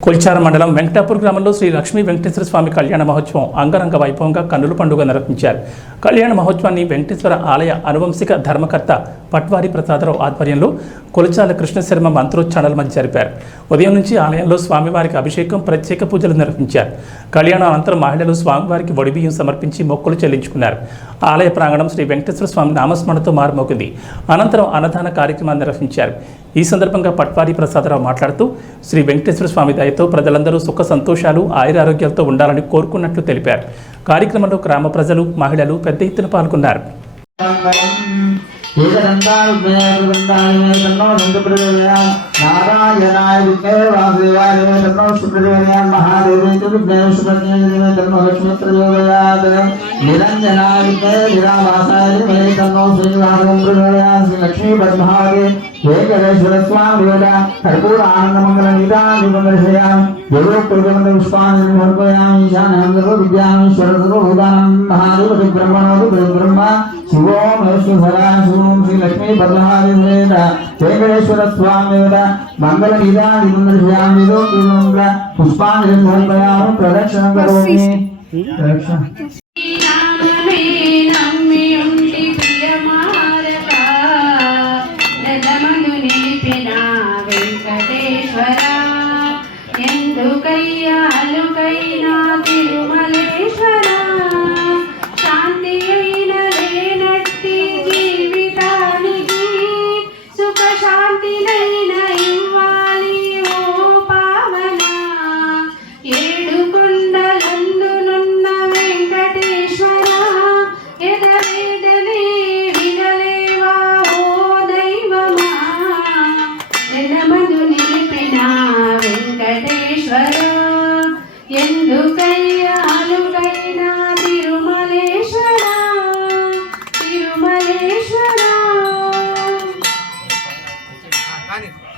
కొల్చార మండలం వెంకటాపూర్ గ్రామంలో శ్రీ లక్ష్మీ వెంకటేశ్వర స్వామి కళ్యాణ మహోత్సవం అంగరంగ వైభవంగా కన్నుల పండుగ నిర్వహించారు. కళ్యాణ మహోత్సవాన్ని వెంకటేశ్వర ఆలయ అనువంశిక ధర్మకర్త పట్వారి ప్రసాదరావు ఆధ్వర్యంలో కొల్చాల కృష్ణశర్మ మంత్రోచ్చారణల మధ్య జరిపారు. ఉదయం నుంచి ఆలయంలో స్వామివారికి అభిషేకం, ప్రత్యేక పూజలు నిర్వహించారు. కళ్యాణ అనంతరం మహిళలు స్వామివారికి వడిబియ్యం సమర్పించి మొక్కులు చెల్లించుకున్నారు. ఆలయ ప్రాంగణం శ్రీ వెంకటేశ్వర స్వామి నామస్మరణతో మారుమోగింది. అనంతరం అన్నదాన కార్యక్రమాన్ని నిర్వహించారు. ఈ సందర్భంగా పట్వారి ప్రసాదరావు మాట్లాడుతూ శ్రీ వెంకటేశ్వర స్వామి దయతో ప్రజలందరూ సుఖ సంతోషాలు, ఆయురారోగ్యాలతో ఉండాలని కోరుకున్నట్లు తెలిపారు. కార్యక్రమంలో గ్రామ ప్రజలు, మహిళలు పెద్ద ఎత్తున పాల్గొన్నారు. లక్ష్మీ పద్మావతి ఏకరేశ్వర స్వామి కర్పూర ఆనందమంగళ నిదానిమంగళయాం దేవోక్తమంగళ పుష్పాన్ని సమర్పయామి. ఈశాన్యంలో విద్యామీశ్వరో ఉదానం మహాదేవ బ్రహ్మణో బ్రహ్మ శివో మహేశ్వర శివం శ్రీ లక్ష్మీ పద్మావతి సమేత ఏకరేశ్వర స్వామి మంగళ నిదానిమంగళయామి దేవోక్తమంగళ పుష్పాన్ని సమర్పయామి. ప్రదక్షిణం కరోమి. ఎందుకయ్యాలుకైనా తిరుమలేశ్వర శాంతి అయిన లేనట్టి జీవితానికి సుఖ శాంతినైన ఇవ్వాలి ఓ పావన. ఏడు కొండలందునున్న వెంకటేశ్వర ఎదవేదనే వినలేవా ఓ దైవమా. ఎదమదు నిలిపిన వెంకటేశ్వర ఎందుకయ్యాలుకైనా